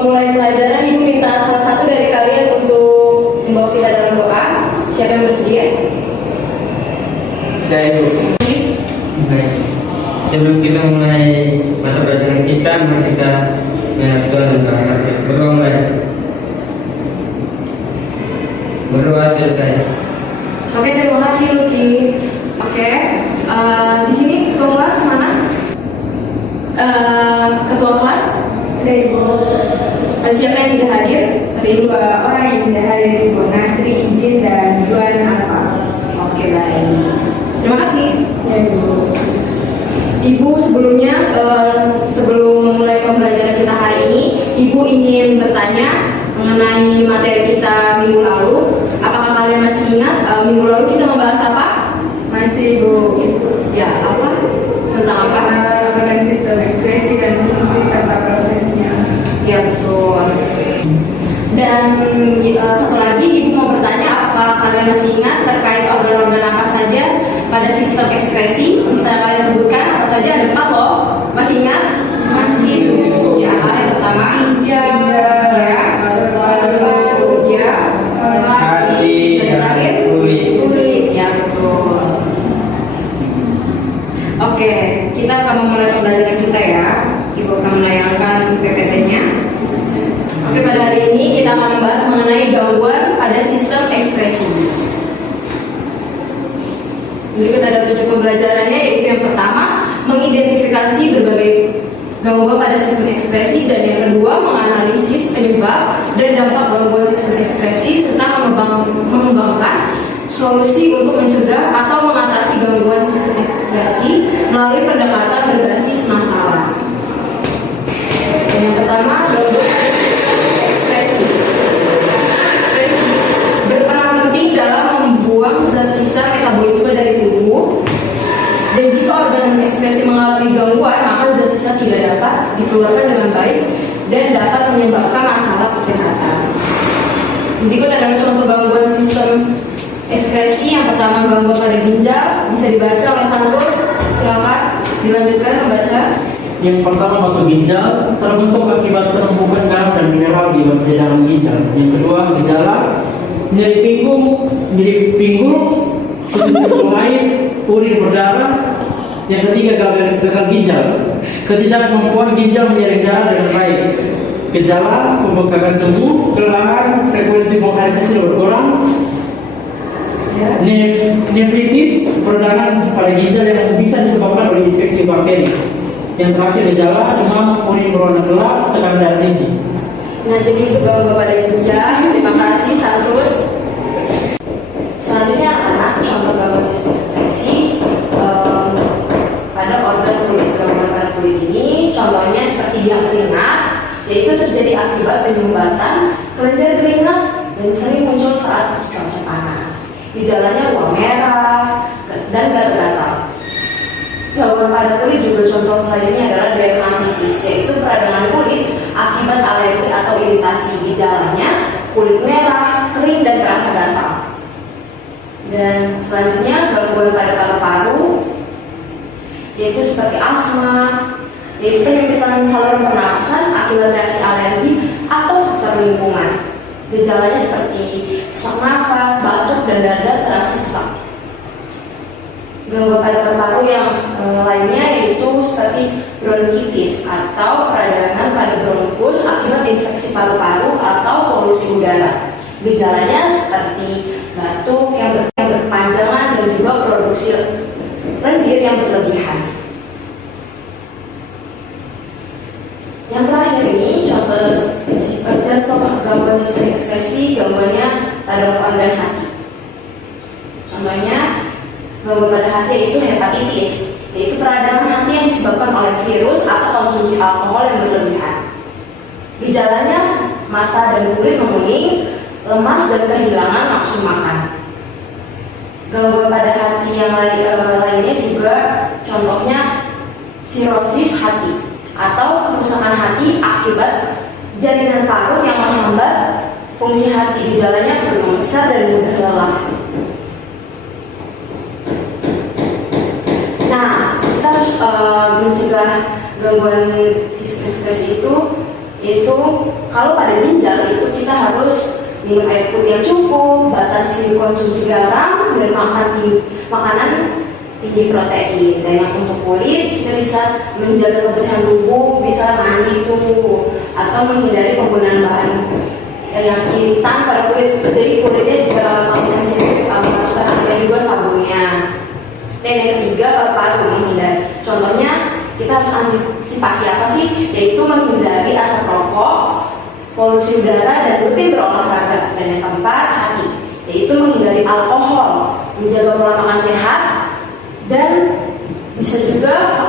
memulai pelajaran, Ibu minta salah satu dari kalian untuk membawa kita dalam doa. Siapa yang bersedia? Saya Ibu. Baik. Sebelum kita mulai mata pelajaran kita, mari kita menghadap Tuhan dan berdoa mulai. Berdoa selesai. Oke, terima kasih Luki. Oke, di sini ketua kelas mana? Ketua kelas? Ada Ibu. Siapa yang tidak hadir? Hari ini? Dua orang yang tidak hadir, Ibu Nasri izin dan Juan Arfa. Oke, baik. Terima kasih. Ya Ibu. Ibu sebelumnya sebelum memulai pembelajaran kita hari ini, Ibu ingin bertanya mengenai materi kita minggu lalu. Apakah kalian masih ingat minggu lalu kita membahas apa? Masih Ibu. Ya, apa? Tentang apa? Pengenalan sistem ekspresi dan fungsi serta prosesnya. Ya, betul. Dan satu lagi, Ibu mau bertanya apakah kalian masih ingat terkait organ-organ apa saja pada sistem ekspresi? Bisa kalian sebutkan apa saja? Ada 4 loh. Masih ingat? Masih Ibu. Ya, yang pertama ginjal, ya, lalu ya, hati, dan terakhir kulit. Ya, betul. Oke, kita akan memulai pembelajaran kita ya. Ibu akan menayangkan PPT-nya. Oke, pada hari ini kita akan membahas mengenai gangguan pada sistem ekspresi. Berikut ada 7 pembelajarannya, yaitu yang pertama, mengidentifikasi berbagai gangguan pada sistem ekspresi, dan yang kedua, menganalisis penyebab dan dampak gangguan sistem ekspresi serta mengembangkan solusi untuk mencegah atau mengatasi gangguan sistem ekspresi melalui pendekatan berbasis masalah. Dan yang pertama, gangguan ekspresi. Ekspresi berperan penting dalam membuang zat sisa metabolisme dari tubuh. Dan jika organ ekspresi mengalami gangguan, maka zat sisa tidak dapat dikeluarkan dengan baik dan dapat menyebabkan masalah kesehatan. Berikut adalah contoh gangguan sistem ekspresi. Yang pertama, gangguan pada ginjal. Bisa dibaca oleh Santos. Silakan dilanjutkan membaca. Yang pertama, batu ginjal terbentuk akibat penumpukan garam dan mineral di dalam ginjal. Yang kedua, gejala nyeri pinggul, mulai urin berdarah. Yang ketiga, gagal ginjal, ketidakmampuan ginjal menyaring darah dengan baik. Gejala pembengkakan tubuh, kelelahan, frekuensi buang air kecil berkurang. Nefritis, peradangan pada ginjal yang bisa disebabkan oleh infeksi bakteri. Yang terakhir, gejala demam, urin berwarna gelap, tekanan darah tinggi. Nah, jadi itu gangguan pada ginjal. Terima kasih, Santos. Selanjutnya anak contoh gangguan sistem ekspresi pada organ kulit. Gangguan pada kulit ini contohnya seperti biang keringat, yaitu terjadi akibat penyumbatan kelenjar keringat dan sering muncul saat cuaca panas. Gejalanya uap merah dan gatal-gatal. Gangguan pada kulit juga contoh lainnya adalah dermatitis, yaitu peradangan kulit akibat alergi atau iritasi. Gejalanya kulit merah, kering, dan terasa gatal. Dan selanjutnya gangguan pada paru-paru, yaitu seperti asma, yaitu penyempitan saluran pernapasan akibat reaksi alergi atau faktor lingkungan. Gejalanya seperti sesak nafas, batuk, dan dada terasa sesak. Gangguan pada paru-paru yang lainnya yaitu seperti bronkitis atau peradangan pada bronkus akibat infeksi paru-paru atau polusi udara. Gejalanya seperti batuk yang berkepanjangan dan juga produksi lendir yang berlebihan. Yang terakhir ini contoh gangguan sistem ekspresi, gangguannya pada organ hati. Contohnya gangguan pada hati yaitu hepatitis, yaitu peradangan hati yang disebabkan oleh virus atau konsumsi alkohol yang berlebihan. Gejalanya mata dan kulit menguning, lemas, dan kehilangan nafsu makan. Gangguan pada hati yang lainnya juga contohnya sirosis hati atau kerusakan hati akibat jaringan parut yang menghambat fungsi hati. Gejalanya berkembang besar dan mudah lelah. Nah, kita harus mencegah gangguan sistem ekspresi itu Yaitu kalau pada ginjal itu kita harus minum air putih yang cukup, batasi konsumsi garam, dan makanan tinggi protein. Dan yang untuk kulit kita bisa menjaga kebersihan tubuh, bisa mandi tubuh atau menghindari penggunaan bahan yang instan pada kulit. Jadi kulitnya juga masih sensitif, harus perhatikan juga sabunnya. Dan yang ketiga, Bapak menghindari. Contohnya kita harus antisipasi apa sih? Yaitu menghindari asap rokok, polusi udara, dan rutin berolahraga. Dan yang keempat, hati, yaitu menghindari alkohol, menjaga pola makan sehat, dan bisa juga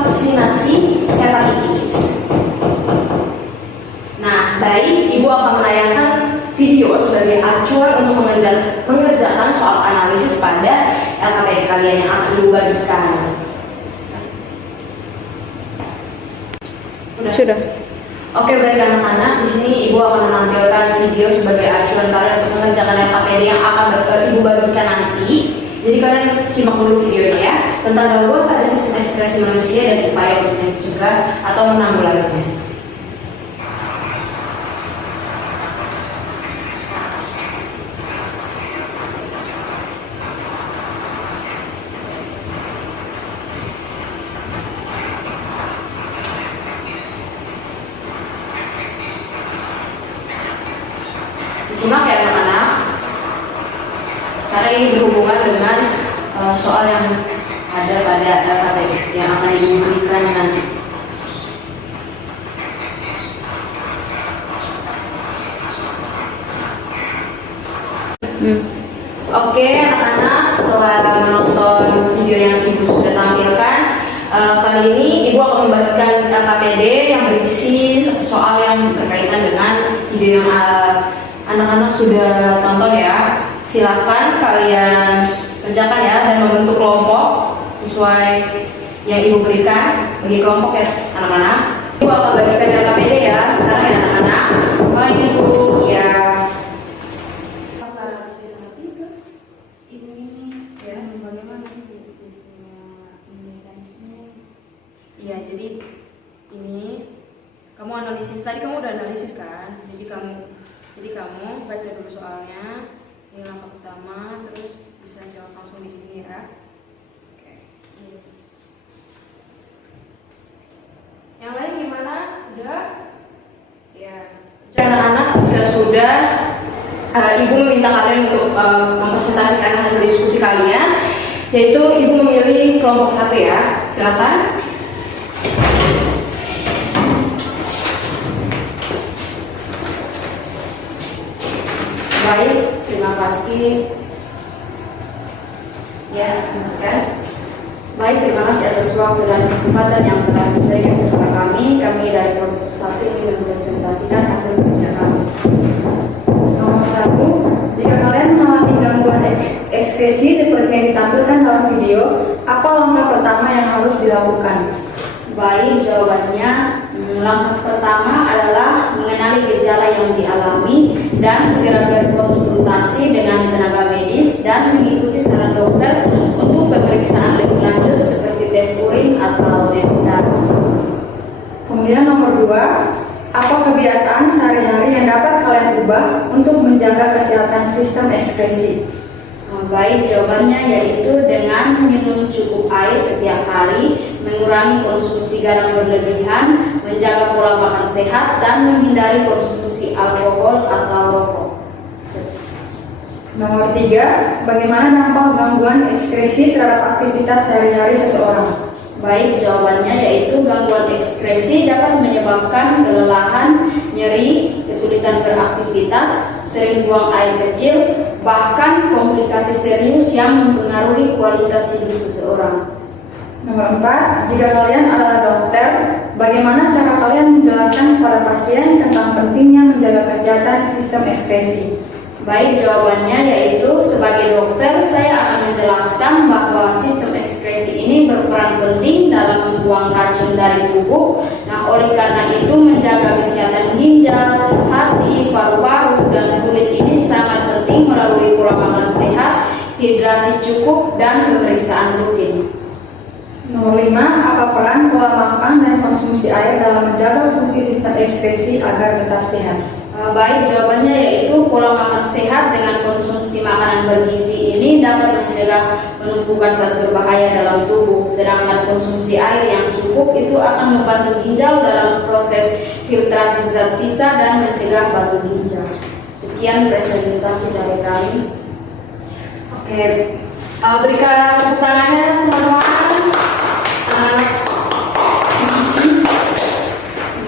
vaksinasi hepatitis. Nah, baik, Ibu akan menayangkan video sebagai acuan untuk mengerjakan soal analisis pada LKPD kalian yang akan Ibu bagikan. Sudah. Oke, baik anak-anak, di sini Ibu akan menampilkan video sebagai acuan kalian untuk mengerjakan LKPD yang akan Ibu bagikan nanti. Jadi kalian simak dulu videonya ya, tentang gangguan pada sistem ekspresi manusia dan upaya untuk mencegah atau menanggulanginya. Simak ya anak-anak, karena ini berhubungan dengan soal yang ada pada LKPD yang akan diberikan nanti. Oke anak-anak, setelah menonton video yang Ibu sudah tampilkan, kali ini Ibu akan membagikan LKPD yang berisi soal yang berkaitan dengan video yang anak-anak sudah tonton ya. Silakan kalian kerjakan ya dan membentuk kelompok sesuai yang Ibu berikan. Bagi kelompok ya anak-anak. Ibu akan bagikan LKPD ya sekarang ya anak-anak. Baik Ibu ya. Apa bisa mengerti itu? Ibu ini ya bagaimana Ibu mekanisme? Iya, jadi ini kamu analisis. Tadi kamu udah analisis kan? Jadi kamu baca dulu soalnya, ini langkah pertama, terus bisa jawab langsung di sini ya. Oke. Yang lain gimana? Udah? Ya. Anak-anak jika sudah, Ibu meminta kalian untuk mempresentasikan hasil diskusi kalian, yaitu Ibu memilih kelompok 1 ya. Silakan. Baik, terima kasih. Ya, lanjutkan. Baik, terima kasih atas waktu dan kesempatan yang telah diberikan kepada kami. Kami dari kelompok 1 ingin mempresentasikan hasil kerja kami. Nomor 1, jika kalian mengalami gangguan ekspresi seperti yang ditampilkan dalam video, apa langkah pertama yang harus dilakukan? Baik, jawabannya langkah pertama adalah mengenali gejala yang dialami dan segera berkonsultasi dengan tenaga medis dan mengikuti saran dokter untuk pemeriksaan lebih lanjut seperti tes urin atau tes darah. Kemudian nomor 2, apa kebiasaan sehari-hari yang dapat kalian ubah untuk menjaga kesehatan sistem ekspresi? Baik, jawabannya yaitu dengan minum cukup air setiap hari, mengurangi konsumsi garam berlebihan, menjaga pola makan sehat, dan menghindari konsumsi alkohol atau rokok. Nomor 3, bagaimana dampak gangguan ekspresi terhadap aktivitas sehari-hari seseorang? Baik, jawabannya yaitu gangguan ekspresi dapat menyebabkan kelelahan, nyeri, kesulitan beraktivitas, sering buang air kecil, bahkan komplikasi serius yang mempengaruhi kualitas hidup seseorang. Nomor 4, jika kalian adalah dokter, bagaimana cara kalian menjelaskan kepada pasien tentang pentingnya menjaga kesehatan sistem ekspresi? Baik, jawabannya yaitu sebagai dokter saya akan menjelaskan bahwa sistem ekspresi ini berperan penting dalam membuang racun dari tubuh. Nah, oleh karena itu menjaga kesehatan ginjal, hati, paru-paru, dan kulit ini sangat penting melalui pola makan sehat, hidrasi cukup, dan pemeriksaan rutin. Nomor 5, apa peran pola makan dan konsumsi konsumsi air dalam menjaga fungsi sistem ekskresi agar tetap sehat? Baik, jawabannya yaitu pola makan sehat dengan konsumsi makanan bergizi ini dapat mencegah penumpukan zat berbahaya dalam tubuh. Sedangkan konsumsi air yang cukup itu akan membantu ginjal dalam proses filtrasi zat sisa dan mencegah batu ginjal. Sekian presentasi dari kami. Oke, berikan tepuk tangannya teman-teman.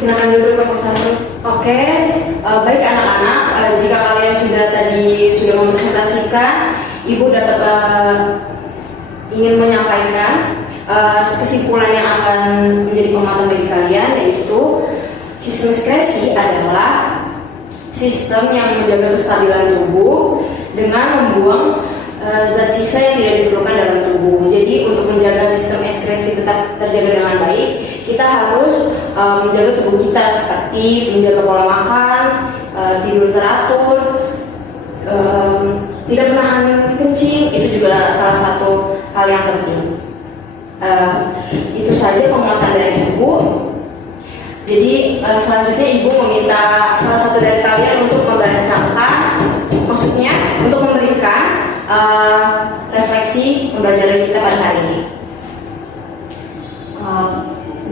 Silakan duduk satu. Oke, baik anak-anak, jika kalian sudah mempresentasikan, Ibu dapat ingin menyampaikan kesimpulan yang akan menjadi pemahaman bagi kalian, yaitu sistem ekskresi adalah sistem yang menjaga kestabilan tubuh dengan membuang zat sisa yang tidak diperlukan dalam tubuh. Jadi untuk menjaga sistem ekskresi tetap terjaga dengan baik, kita harus menjaga tubuh kita seperti menjaga pola makan, tidur teratur, tidak menahan kencing, itu juga salah satu hal yang penting. Itu saja penguatan dari Ibu. Jadi selanjutnya Ibu meminta salah satu dari kalian untuk membacakan, maksudnya untuk memberikan refleksi pembelajaran kita pada hari ini.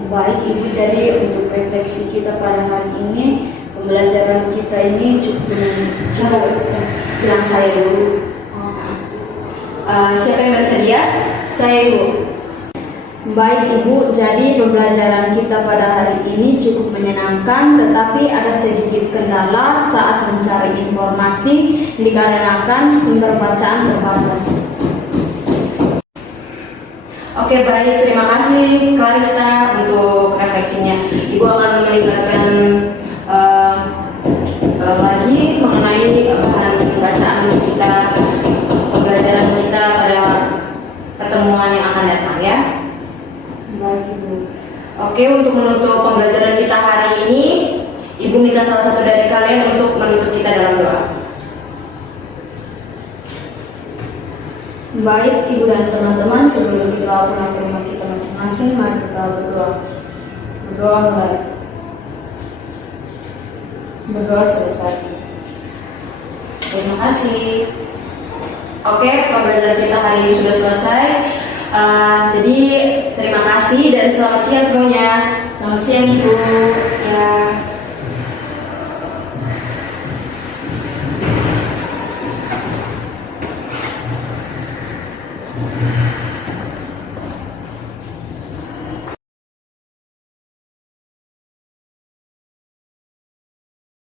Baik Ibu, jadi untuk refleksi kita pada hari ini, pembelajaran kita ini cukup Bilang saya dulu. Siapa yang bersedia? Saya Ibu. Baik Ibu, jadi pembelajaran kita pada hari ini cukup menyenangkan, tetapi ada sedikit kendala saat mencari informasi dikarenakan sumber bacaan terbatas. Oke, baik, terima kasih Clarista untuk refleksinya. Ibu akan meningkatkan lagi mengenai bahan bacaan kita, pembelajaran kita pada pertemuan yang akan datang ya. Baik Ibu. Oke, untuk menutup pembelajaran kita hari ini, Ibu minta salah satu dari kalian untuk menutup kita dalam doa. Baik Ibu dan teman-teman, sebelum kita lakukan ke rumah kita masing-masing, mari kita berdoa. Berdoa mulai. Berdoa selesai. Terima kasih. Oke, pembelajaran kita hari ini sudah selesai. Jadi terima kasih dan selamat siang semuanya. Selamat siang Ibu. Ya.